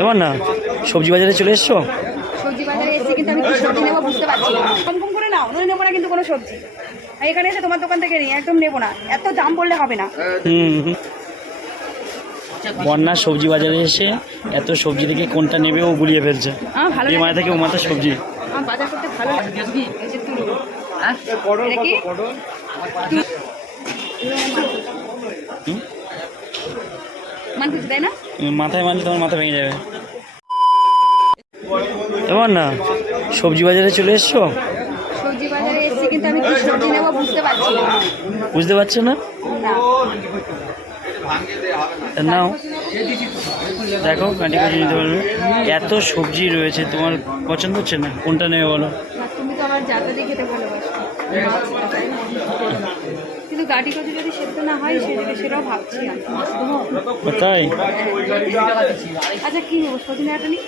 এবার না সবজি বাজারে চলে এসছো? সবজি বাজারে এসেছি কিন্তু আমি কি সবজি নেব বুঝতে পারছি না। কম কম করে নাও নেব না কিন্তু কোনো সবজি। আর এখানে এসে তোমার দোকান থেকে নিই একদম নেব না। এত দাম বললে হবে না। হুম হুম। বন্যা সবজি বাজারে এসে এত সবজি থেকে কোনটা নেবে ও গুলিয়ে ফেলছে। এই। মাথা থেকে ও মাথা সবজি। বাজার করতে ভালো লাগে। না? মাথায় মারলে তোমার মাথা ভেঙে যাবে। এবার না সবজি বাজারে চলে এসছো? সবজি বাজারে এসেছি কিন্তু আমি কি সবজি নেব বুঝতে পারছি না। বুঝতে পারছ না? নাও। দেখো কাটি কাটি নিতে পারবে। এত সবজি রয়েছে তোমার পছন্দ হচ্ছে না? কোনটা নেবে বলো? তুমি তো খেতে ভালোবাসো। কিন্তু গাড়ি কচু যদি সেদ্ধ না হয় সেদিকে সেটাও ভাবছি তাই? আচ্ছা কি নেব? সজনে একটা নি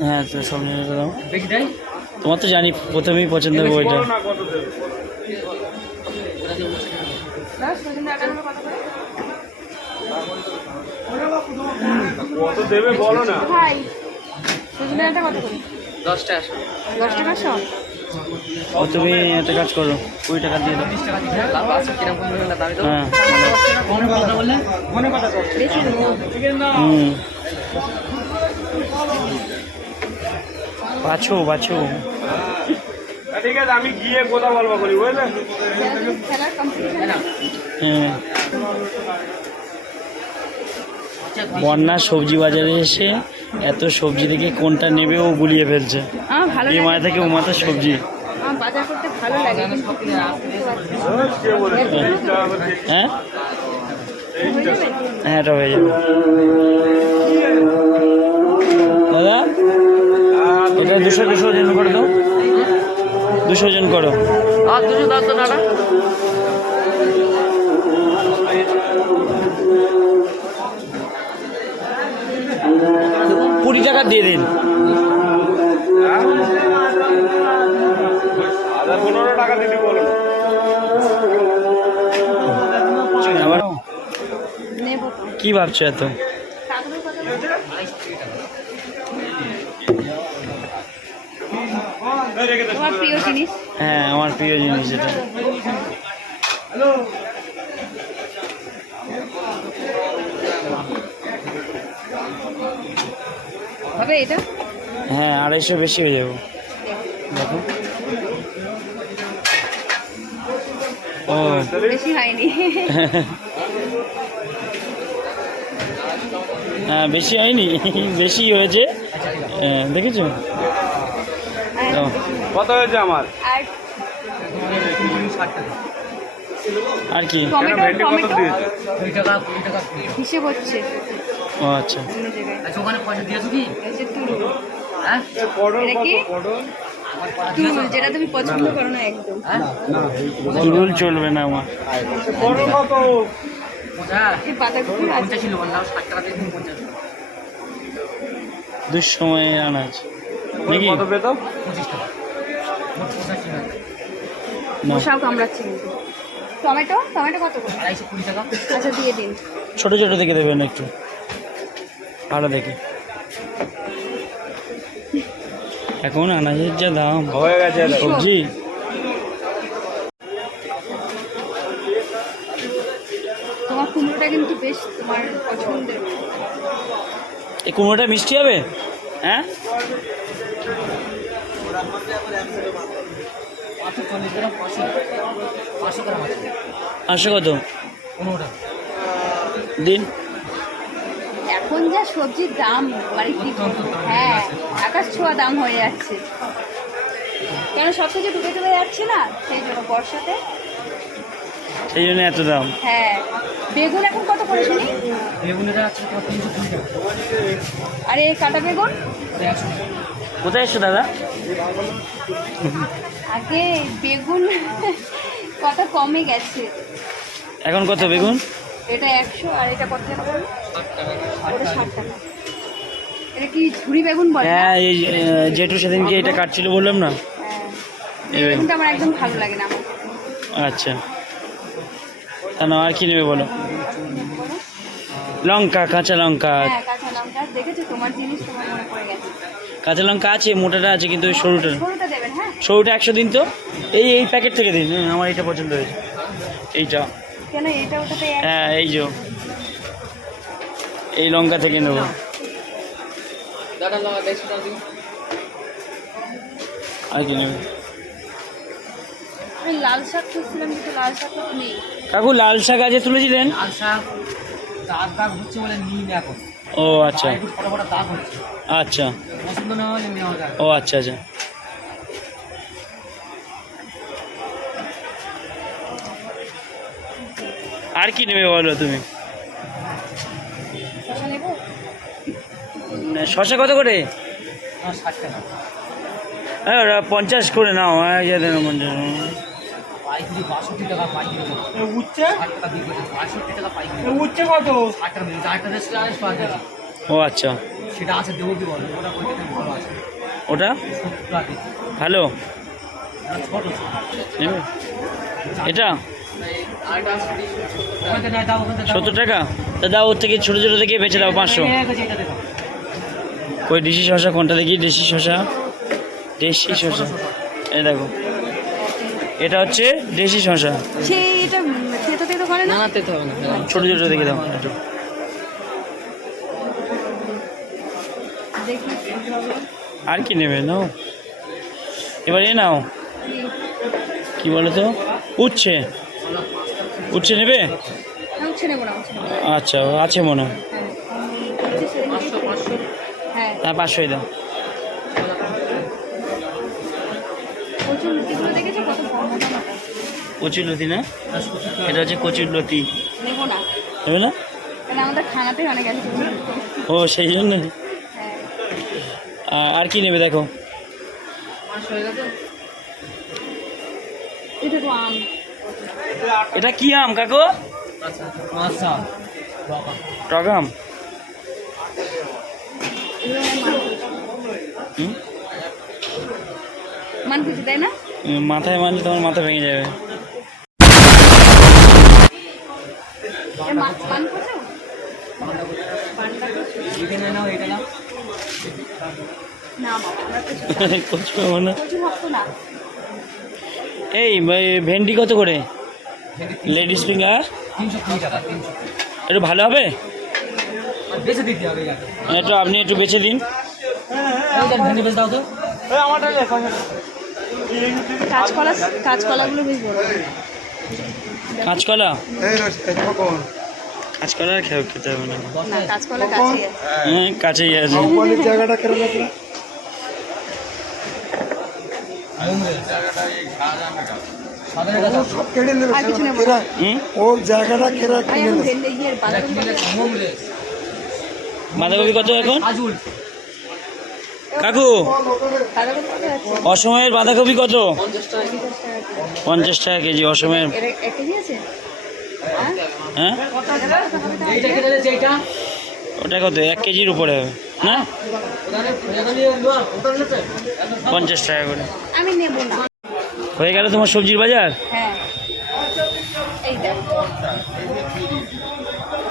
হ্যাঁ তো সব নিয়ে দাও তোমার তো জানি প্রথমেই পছন্দ হবে ওইটা? কত দেবে? বলো না? ভাই সজনে একটা কত করে? দশ টাকা দশ টাকা সব ও তুমি একটা কাজ করো কুড়ি টাকা দিয়ে দাও। হ্যাঁ। হুম। বাছো বাছো। ঠিক আছে আমি গিয়ে কথা বলব করি বুঝলে খেলার কম্পিটিশন হ্যাঁ। বন্যা সবজি বাজারে এসে এত সবজি থেকে কোনটা নেবে ও গুলিয়ে ফেলছে। এই মাথা থেকে ও মাথা সবজি। হ্যাঁ? হ্যাঁ দাদা দুশো দুশো ওজন করে দাও। দুশো ওজন করো। কুড়ি টাকা দিয়ে দিন। কি ভাবছ এত? হ্যাঁ আমার প্রিয় জিনিস এটা হবে এটা? হ্যাঁ আড়াইশো বেশি হয়ে যাব। দেখো। ও। বেশি হয়নি। হ্যাঁ বেশি হয়নি বেশি হয়েছে। হ্যাঁ, দেখেছ? কত হয়েছে আমার? আর কি? হিসেব হচ্ছে। ও আচ্ছা। আচ্ছা ওখানে পয়সা দিয়েছ কি? এই যে তুলো হ্যাঁ যেটা তুমি পছন্দ করো না একদম। হ্যাঁ? চুলুল চলবে না আমার। পঞ্চাশ ছিল বললাম ষাট টাকা দিয়ে পঞ্চাশ। দুঃসময়ে আনাজ নাকি? কত মশাও কামড়াচ্ছে কিন্তু। টমেটো? টমেটো কত টাকা। আচ্ছা দিয়ে দিন। ছোট ছোট দেখে দেবেন একটু। ভালো দেখে। এখন আনাজের যা দাম। হয়ে গেছে। সবজি। তোমার কুমড়োটা কিন্তু বেশ তোমার পছন্দের। এই কুমড়োটা মিষ্টি হবে? হ্যাঁ? পাঁচশো কত? দিন? এখন যা সবজির দাম মানে কি? হ্যাঁ আকাশ ছোঁয়া দাম হয়ে যাচ্ছে। কেন সব কিছু ডুবে ডুবে যাচ্ছে না? সেই জন্য বর্ষাতে সেই জন্য এত দাম। হ্যাঁ। বেগুন এখন কত করে শুনি? বেগুনের আছে তোমার তিনশো কুড়ি টাকা। আর কাটা বেগুন? কোথায় এসছো দাদা? আগে বেগুন কত কমে গেছে। এখন কত বেগুন? এটা একশো আর এটা কত টাকা। ওটা ষাট টাকা। এটা কি ঝুড়ি বেগুন বলে হ্যাঁ এই আহ, জেঠু সেদিনকে এটা কাটছিল বললাম না? হ্যাঁ। এই এই বেগুনটা আমার একদম ভালো লাগে না আমার। আচ্ছা। তা না আর কি নেবে বলো? লঙ্কা কাঁচা লঙ্কা। হ্যাঁ কাঁচা লঙ্কা। আছে মোটাটা আছে কিন্তু ওই সরুটা হ্যাঁ? সরুটা একশো দিন তো। এই এই প্যাকেট থেকে দিন। আমার এইটা পছন্দ হয়েছে। এইটা। কেন এটা হ্যাঁ এই যে। এই লঙ্কা থেকে নেব। আর কি নেবে? লাল শাক খুঁজছিলাম কিন্তু লাল শাক নেই। কাকু লাল শাক আছে তুলেছিলেন? লাল শাক দাগ দাগ হচ্ছে বলে নিই না এখন। ও আচ্ছা। একটু ফটো ফটো দাগ হচ্ছে। আচ্ছা। পছন্দ না হলে নেওয়া যায়। ও আচ্ছা আচ্ছা। আর কি নেবে বলো তুমি? শশা নেব? না, শশা কত করে? হ্যাঁ পঞ্চাশ করে নাও হ্যাঁ পঞ্চাশ। পাইকারি বাষট্টি টাকা পাইকারি উচ্ছে? ষাট টাকা দিয়ে দেবে বাষট্টি টাকা পাইকারি উচ্ছে কত? ষাট টাকা দিয়ে চারটা দেশে আড়াইশো পাওয়া ও আচ্ছা। সেটা আছে দেবো কি বলো? ওটা ভালো আছে। ওটা? নেবে এটা সত্তর টাকা? তা দাও ওর থেকে ছোটো ছোটো থেকে বেঁচে দাও পাঁচশো। ওই দেশি শশা কোনটা দেখি? দেশি শশা দেশি শশা এই দেখো। এটা হচ্ছে দেশি শশা সেই এটা তেতো তেতো করে না? নাতে তো হবে না ছোটো ছোটো দেখে দাও। আর কি নেবে নাও? এবার এ নাও। কি বলো তো উচ্ছে উচ্ছে নেবে। আচ্ছা আছে মনে হয়। হ্যাঁ হ্যাঁ। পাঁচশোই দাও। কচুর লতি না? এটা হচ্ছে কচুর লতি। নেব না। নেবে না? কারণ আমাদের খানাতেই অনেক আছে ও সেই জন্য হ্যাঁ আর কি নেবে দেখো? এটা কি আম কাকু? আচ্ছা টক আম? মাথায় মারলে তোমার মাথা ভেঙে যাবে এ মা- মানকুচি পান্ডা কুচি? এটা নেই নাও এটা নাও না বাবা আমরা কুচি কচু মানে কচু ভক্ত না এই এই ভেন্ডি কত করে? Ladies finger? একটু ভালো হবে? একটু আপনি একটু বেছে দিন। কাঁচকলা কাঁচকলাগুলো কাঁচকলা? কাঁচকলা আর খেয়ে খেতে হবে না না কাঁচকলা কাছে হ্যাঁ কাছেই আছে। জায়গাটা কেন ইয়ে বাঁধাকপি কত? এখন? কাকু আছে অসময়ের বাঁধাকপি কত? পঞ্চাশ টাকা কেজি আছে? হ্যাঁ? ওটা কত? এক কেজির উপরে হবে না? পঞ্চাশ টাকা করে। হয়ে গেল তোমার সবজির বাজার? হ্যাঁ।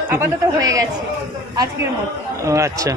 আপাতত হয়ে গেছে। আজকের মতো। ও আচ্ছা।